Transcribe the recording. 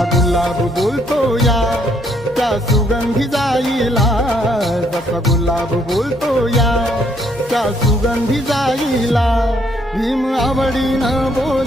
जसा गुलाब बोलतो या त्या सुगंधी जाईला, जसा गुलाब बोलतो या त्या सुगंधी जाईला, भीम आवडीनं बोल